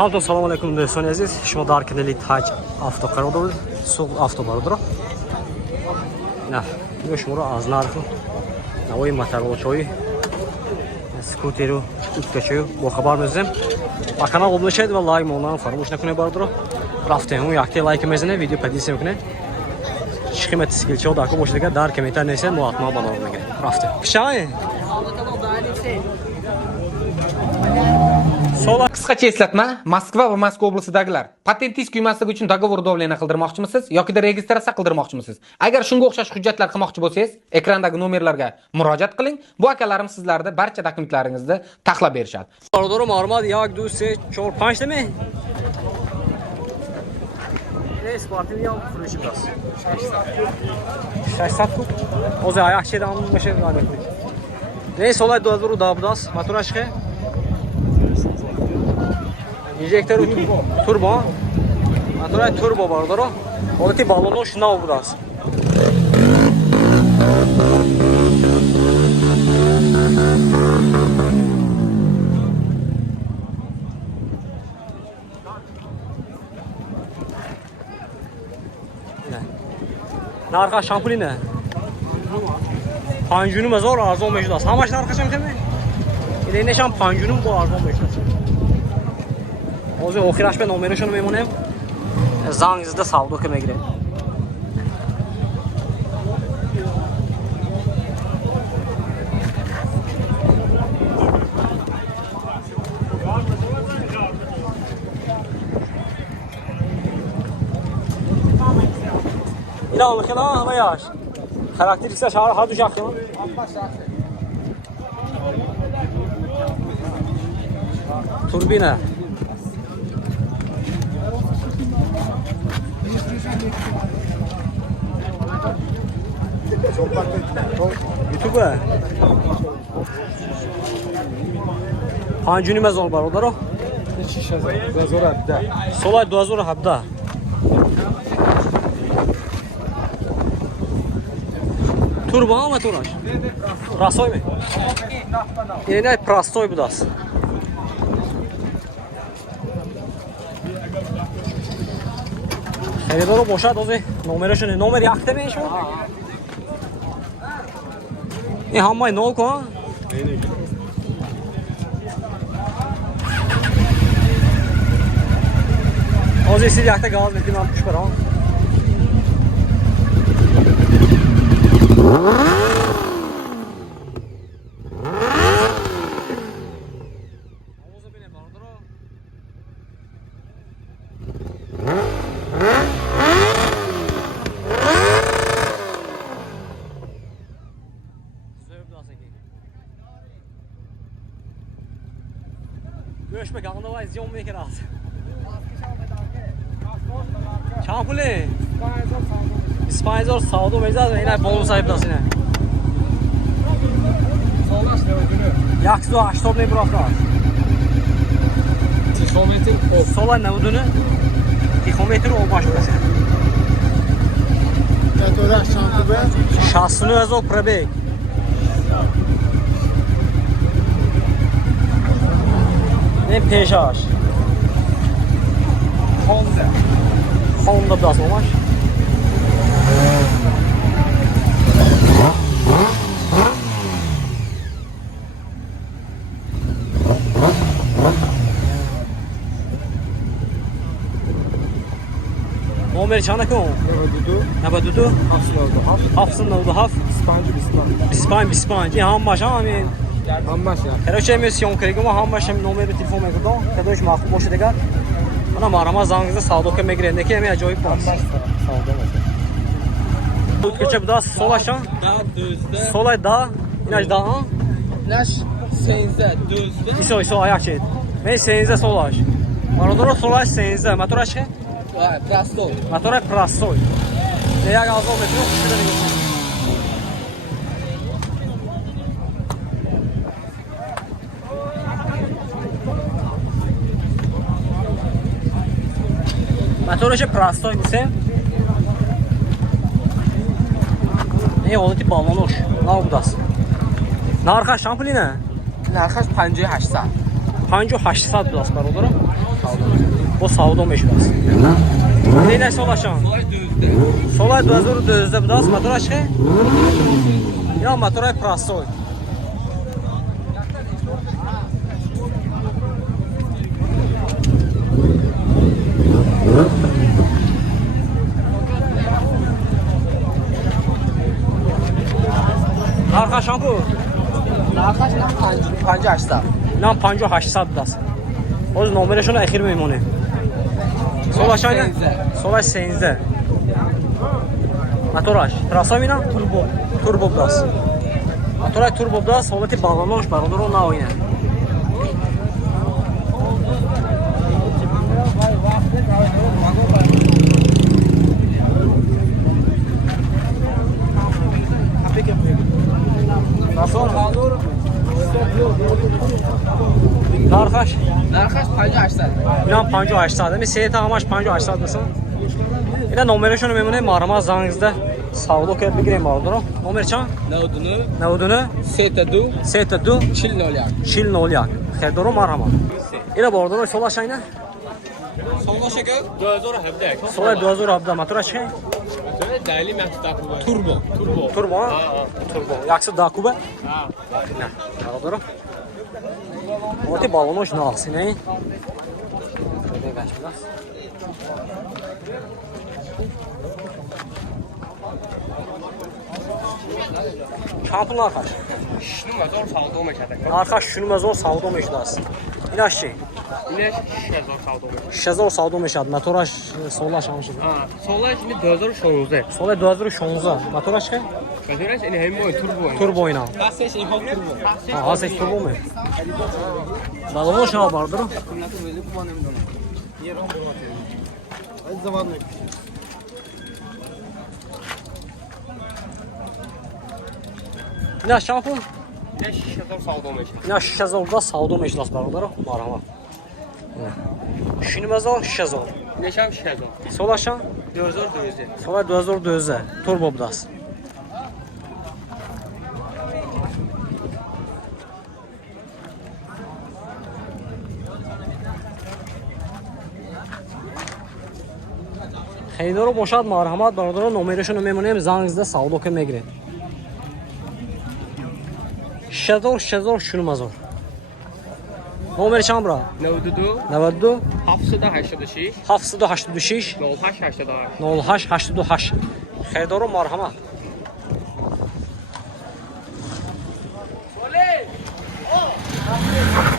همتون سلام علیکم دوستان عزیز، شما در کانال تاج авто قرار دارید. سوق авто برادر نه یا شما رو از نرخ نوای موتورچوی اسکوتر و اتوچو با خبر می‌ذارم. با کانال قبول شید و لایک مونان فراموش نکنید برادر. رفتیم و یک لایک میزنه ویدیو پدیس میکنه. قیمت سکیلچو داکو باشه دیگه در کامنت‌ها نوشته ما حتما بالا میگه. رفتیم. شای Qisqacha eslatma, Moskva va Moskva oblasidagilar patentingiz kuymasligi uchun dogovor davlena qildirmoqchimisiz yoki registratsiya qildirmoqchimisiz? Agar shunga o'xshash hujjatlar qilmoqchi bo'lsangiz, ekrandagi nomerlarga murojaat qiling. Bu akalarim sizlarga barcha dokumentlaringizni taxlab berishadi. Baradarim armad 1 2 3 4 5 demi? Neyse partini ham furishim bas. 600 kub. O'zi oyoq chedan mashina qiladi. Neyse olay doldur dabdas, motorashqa. Injektor turbo. Motor turbo bardaro. Odati balonlar shunday budas. Narxa şampuline. Panjunum azor arzon meşhur. Hamaş narxaşam kemi? İle neşam panjunum bu arzon meşhur. Ozi oxirash به نمرهشون میمونیم. زنگ زده سودو که میگیره. اینا میکنه وایاش. Karakteristikler şahar hadi şahsı mı? Turbine. YouTube. پنجونی مزال برادر. 2017. سال 2017. Turbo ama tonaş. Prasoy mu? Yine prasoy bu das. Xeridoro boşad ozi nomerashone nomer yakta mi şu? این همه نو کن. از این سیاحت گاز میتونم من پوش برام. Göç be kanalda var izliyor mu bir kere az. Çampuli. İspanyol sağda mezar ve yine bonus sahip nasıl ne? Sağlaş ne ödünü? Yaksı o aştop ne bıraktı? Tihometre o. Sola ne ödünü? Tihometre o baş burası. Motora şampube. Şahsını az o prebek. Ne peşaş? Honda biraz olmuş. Nomer çana kim o? Ne var dudu? Hafsın oldu haf. İspanya. Ham baş ama ben. Hambaş ya. Короче, ми сьом кригом хамбашем номер телефон мегдо, кадош махбуб боше дега. Ана марама зангиза савдо ке мегире, неке ами аҷоиб бас. Савдо бас. Уткача буда солаша? Да, дузда. Солай да, инаш да, а? Naş 13 duzda. İso ayak çet. Men 13 solaş. Marodoro solaş 13. Motoraş ke? Prastoy. Motora prastoy. Ne yak azol metro kuşida nigah. Motorش prastoy desem. Ne oldu ki balonur? Ne budası? Narxaş şampuline? Narxaş 5800. 5800 budası برادرم. Bu savdo meşhur. Neyle solaşan? Solay dözde biraz motor açı. Ya motoray prasoy. Arka şampu. Narxash nam 58 Nam 5800 das. Oz numarasını axir memnuni. Solaşayla. Solaş 13. Motoraş. Prasoyla turbo das. Motoray turbo das, solati bağlanmış barodur o na oyna. Narxaş. Narxash 58 İnan 58 mi? Seyit ağamaş 58 mısın? İnan numarasını memnuni marama zanınızda. Sağlık okuyup bir gireyim barodur o. Numer çan? Ne odunu? Seta du. Çil nolyak. Xerdoru marama. İla barodur o solaşayla. Solaşa gel 2017 Solay 2017 motora şey. Daily Max Turbo Turbo ha? Turbo. Yaksı Dakube? Ha. Ne? Barodur o. Orti balonu şunu alsın ne? Şöyle kaç biraz. Kampın arkaş. Şunu mazor saldo meşadak Arkaş şunu mazor savdo meşdas. İlaç şey. İneş şezor saldo meşadak Şazor savdo meşad. Motoraş solaş almışız. Solaşa şimdi 2016 Solay 2016. Motoraş şey? Kadaraş ini hem boy turbo Turbo oyna. Haseş iyi turbo Ha, hasek turbo mu? Balonu şuna vardır o. İlaç şampun. İneş şezor saldo meşadak İlaç şazorda savdo meşdas barodur o. Marama. Şunu mazor şazor. İneşam şezor Solaşan. 2012 Solay 2012. Turbo das. خیلی باشد مرحمت برادران نمرشون رو میمونیم زنگزده سعودو که میگیرید شزار شنو مزار نمر چند برا 92 92 786 786 0888 0888 خیلی مرحمت Oley! Oh!